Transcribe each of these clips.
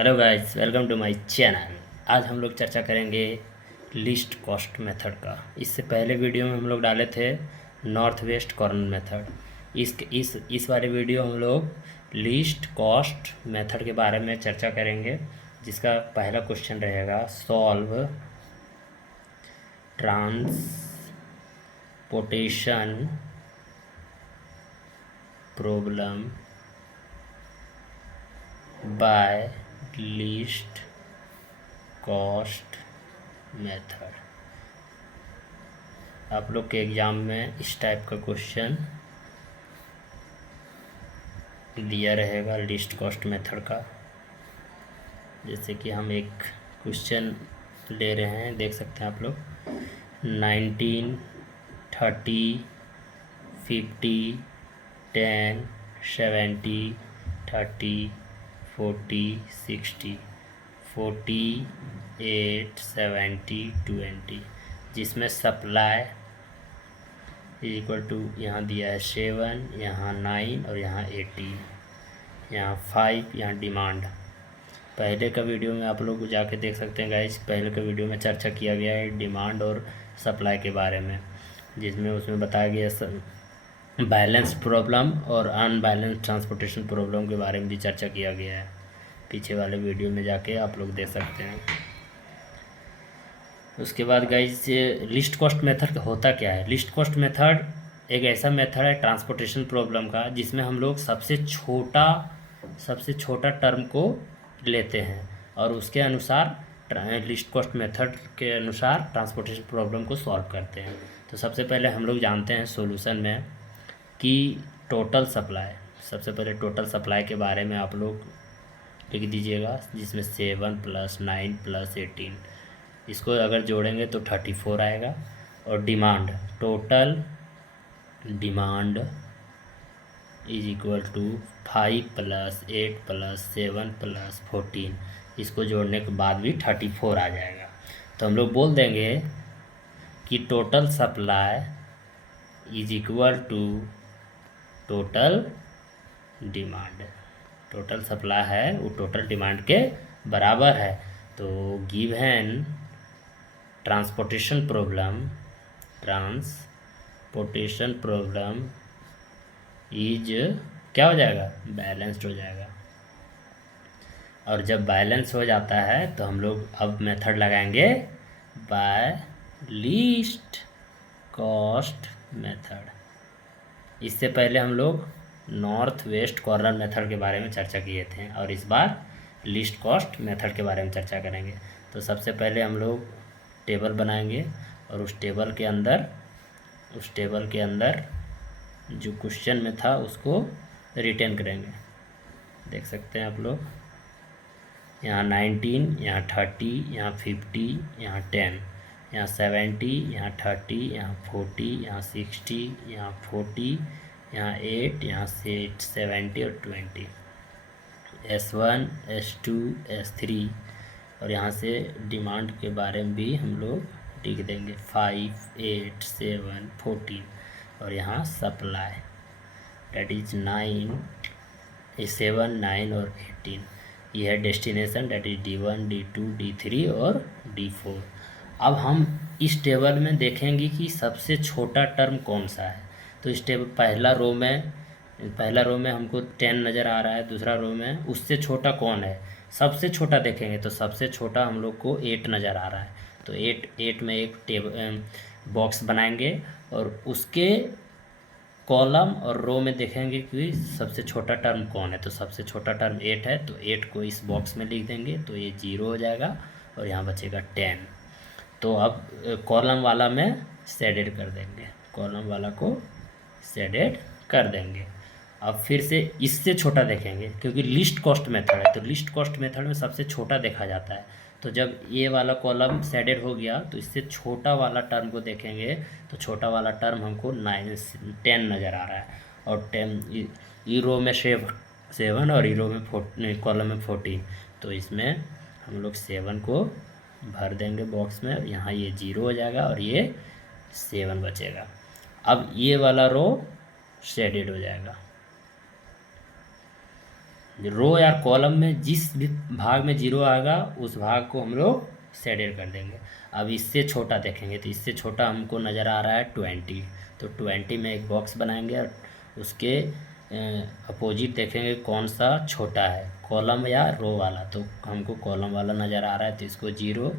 Hello guys, welcome to my channel. आज हम लोग चर्चा करेंगे लिस्ट कॉस्ट मेथड का। इससे पहले वीडियो में हम लोग डाले थे नॉर्थ वेस्ट कॉर्नर मेथड। इस वाले वीडियो हम लोग लिस्ट कॉस्ट मेथड के बारे में चर्चा करेंगे, जिसका पहला क्वेश्चन रहेगा solve transportation problem bye least cost method. आप लोग के एग्ज़ाम में इस टाइप का क्वेश्चन दिया रहेगा लिस्ट कॉस्ट मेथड का। जैसे कि हम एक क्वेश्चन ले रहे हैं, देख सकते हैं आप लोग। 19, 30, 50, 10, 70, 30, 40, 60, 48, 70, 20, जिसमें सप्लाई इक्वल टू यहाँ दिया है 7, यहाँ 9 और यहाँ 18, यहाँ 5, यहाँ डिमांड। पहले का वीडियो में आप लोग जाके देख सकते हैं गाइस। पहले का वीडियो में चर्चा किया गया है डिमांड और सप्लाई के बारे में, जिसमें उसमें बताया गया बैलेंस प्रॉब्लम और अनबैलेंस ट्रांसपोर्टेशन प्रॉब्लम के बारे में भी चर्चा किया गया है। पीछे वाले वीडियो में जाके आप लोग देख सकते हैं। उसके बाद गाइस, लिस्ट कॉस्ट मेथड होता क्या है? लिस्ट कॉस्ट मेथड एक ऐसा मेथड है ट्रांसपोर्टेशन प्रॉब्लम का, जिसमें हम लोग सबसे छोटा टर्म को लेते हैं और उसके अनुसार लिस्ट कॉस्ट मेथड के अनुसार ट्रांसपोर्टेशन प्रॉब्लम को सॉल्व करते हैं। तो सबसे पहले हम लोग जानते हैं सॉल्यूशन में कि टोटल सप्लाई। सबसे पहले टोटल सप्लाई के बारे में आप लोग लिख दीजिएगा, जिसमें 7 + 9 + 18, इसको अगर जोड़ेंगे तो 34 आएगा। और demand, total demand is equal to 5 + 8 + 7 + 14, इसको जोड़ने के बाद भी 34 आ जाएगा। तो हम लोग बोल देंगे कि total supply is equal to total demand. Total supply है वो टोटल डिमांड के बराबर है। तो गिवन ट्रांसपोर्टेशन प्रॉब्लम इज क्या हो जाएगा? बैलेंस्ड हो जाएगा। और जब बैलेंस हो जाता है तो हम लोग अब मेथड लगाएंगे बाय लीस्ट कॉस्ट मेथड। इससे पहले हम लोग नॉर्थ वेस्ट कॉर्नर मेथड के बारे में चर्चा किए थे और इस बार लिस्ट कॉस्ट मेथड के बारे में चर्चा करेंगे। तो सबसे पहले हम लोग टेबल बनाएंगे और उस टेबल के अंदर जो क्वेश्चन में था उसको रिटर्न करेंगे। देख सकते हैं आप लोग, यहाँ 19, यहाँ 30, यहाँ 50, यहाँ 10, यहाँ 70, यहाँ 30, यहाँ 40, यहाँ 60, यहाँ 40, यहाँ 8, यहाँ 70 और 20, S1, S2, S3। और यहाँ से डिमांड के बारे में भी हम लोग लिख देंगे 5, 8, 7, 14। और यहाँ सप्लाई डेट इज 9, 7, 9 और 18। यह है destination, date is D1, D2, D3 और D4। अब हम इस टेबल में देखेंगे कि सबसे छोटा टर्म कौन सा है। तो इस टेबल पहला रो में हमको 10 नज़र आ रहा है, दूसरा रो में उससे छोटा कौन है, सबसे छोटा देखेंगे तो सबसे छोटा हम लोग को 8 नज़र आ रहा है। तो 8 में एक टेबल बॉक्स बनाएंगे और उसके कॉलम और रो में देखेंगे कि सबसे छोटा टर्म कौन है। तो सबसे छोटा टर्म 8 है, तो 8 को इस बॉक्स में लिख देंगे तो ये 0 हो जाएगा और यहाँ बचेगा 10। तो अब कॉलम वाला में शेडेड कर देंगे, कॉलम वाला को शेडेड कर देंगे। अब फिर से इससे छोटा देखेंगे, क्योंकि लिस्ट कॉस्ट मेथड है तो लिस्ट कॉस्ट मेथड में सबसे छोटा देखा जाता है। तो जब ये वाला कॉलम शेडेड हो गया तो इससे छोटा वाला टर्म को देखेंगे तो छोटा वाला टर्म हमको 10 नज़र आ रहा है। और 10 ई रो में 7 और ई रो में कॉलम में 14। तो इसमें हम लोग 7 को भर देंगे बॉक्स में, यहाँ ये 0 हो जाएगा और ये 7 बचेगा। अब ये वाला रो शेडेड हो जाएगा, रो या कॉलम में जिस भी भाग में जीरो आएगा उस भाग को हम लोग शेडेड कर देंगे। अब इससे छोटा देखेंगे तो इससे छोटा हमको नज़र आ रहा है 20, तो 20 में एक बॉक्स बनाएंगे और उसके अपोजिट देखेंगे कौन सा छोटा है, कॉलम या रो वाला। तो हमको कॉलम वाला नज़र आ रहा है तो इसको 0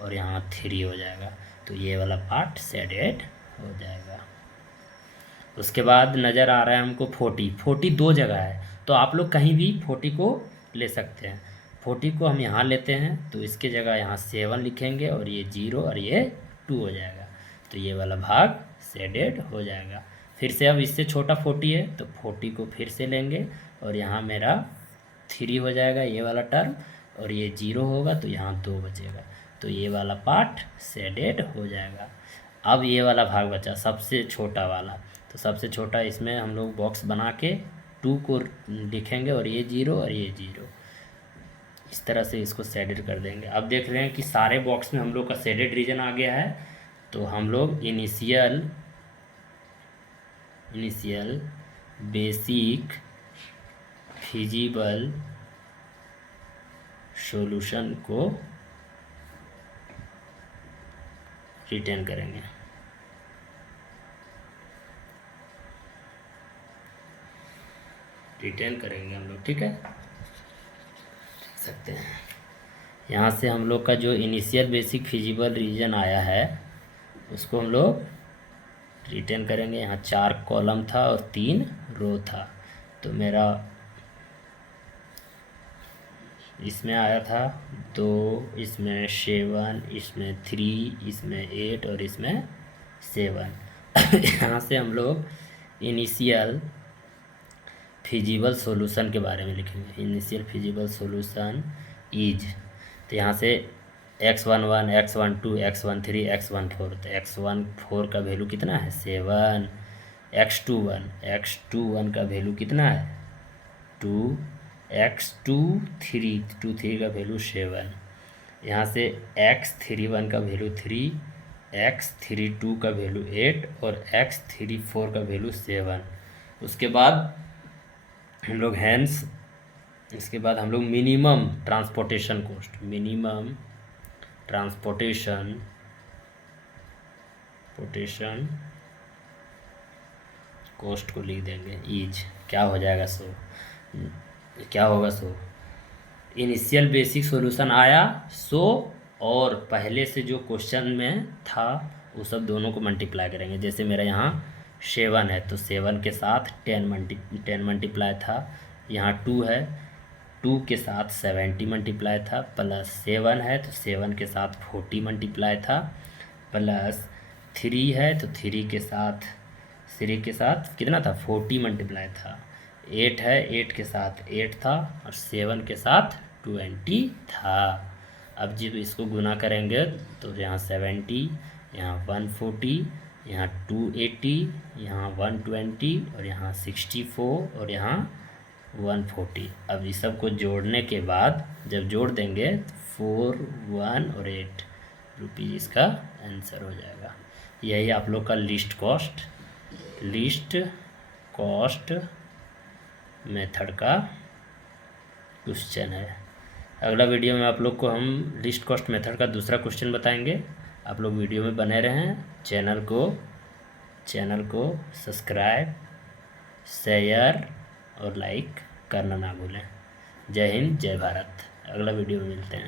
और यहाँ 3 हो जाएगा, तो ये वाला पार्ट शेडेड हो जाएगा। उसके बाद नज़र आ रहा है हमको 40 दो जगह है, तो आप लोग कहीं भी 40 को ले सकते हैं। 40 को हम यहाँ लेते हैं तो इसके जगह यहाँ 7 लिखेंगे और ये 0 और ये 2 हो जाएगा, तो ये वाला भाग शेडेड हो जाएगा। फिर से अब इससे छोटा 40 है तो 40 को फिर से लेंगे और यहाँ मेरा 3 हो जाएगा ये वाला टर्म, और ये 0 होगा तो यहाँ 2 बचेगा, तो ये वाला पार्ट शेडेड हो जाएगा। अब ये वाला भाग बचा सबसे छोटा वाला, तो सबसे छोटा इसमें हम लोग बॉक्स बना के 2 को लिखेंगे और ये 0 और ये 0, इस तरह से इसको शेडेड कर देंगे। अब देख रहे हैं कि सारे बॉक्स में हम लोग का शेडेड रीजन आ गया है, तो हम लोग इनिशियल बेसिक फिजिबल सॉल्यूशन को रिटेन करेंगे। हम लोग, ठीक है, देख सकते हैं यहाँ से हम लोग का जो इनिशियल बेसिक फिजिबल रीजन आया है उसको हम लोग रिटेन करेंगे। यहाँ 4 कॉलम था और 3 रो था, तो मेरा इसमें आया था 2, इसमें 7, इसमें 3, इसमें 8 और इसमें 7। यहाँ से हम लोग इनिशियल फिजिबल सॉल्यूशन के बारे में लिखेंगे। इनिशियल फिजिबल सॉल्यूशन इज, तो यहाँ से x11, x12, x13, x14, तो x14 का वैल्यू कितना है 7, x21 का वैल्यू कितना है 2, x23 का वैल्यू 7, यहाँ से x31 का वैल्यू 3, x32 का वैल्यू 8 और x34 का वैल्यू 7। उसके बाद हम लोग इसके बाद हम लोग मिनिमम ट्रांसपोर्टेशन कॉस्ट को लिख देंगे इज, क्या हो जाएगा सो इनिशियल बेसिक सॉल्यूशन आया सो, और पहले से जो क्वेश्चन में था वो सब दोनों को मल्टीप्लाई करेंगे। जैसे मेरा यहाँ 7 है तो 7 के साथ 10 मल्टीप्लाई था, यहाँ 2 है 2 के साथ 70 मल्टीप्लाई था, प्लस 7 है तो 7 के साथ 40 मल्टीप्लाई था, प्लस 3 है तो 3 के साथ कितना था 40 मल्टीप्लाई था, 8 है 8 के साथ 8 था और 7 के साथ 20 था। अब जब इसको गुना करेंगे तो यहाँ 70, यहाँ 140, यहाँ 280, यहाँ 120 और यहाँ 64 और यहाँ 140। अब इस सब को जोड़ने के बाद जब जोड़ देंगे तो 4, 1 और 8 रुपीज़ इसका आंसर हो जाएगा। यही आप लोग का लिस्ट कॉस्ट मेथड का क्वेश्चन है। अगला वीडियो में आप लोग को हम लिस्ट कॉस्ट मेथड का दूसरा क्वेश्चन बताएंगे। आप लोग वीडियो में बने रहें, चैनल को सब्सक्राइब, शेयर और लाइक करना ना भूलें। जय हिंद, जय भारत। अगला वीडियो में मिलते हैं।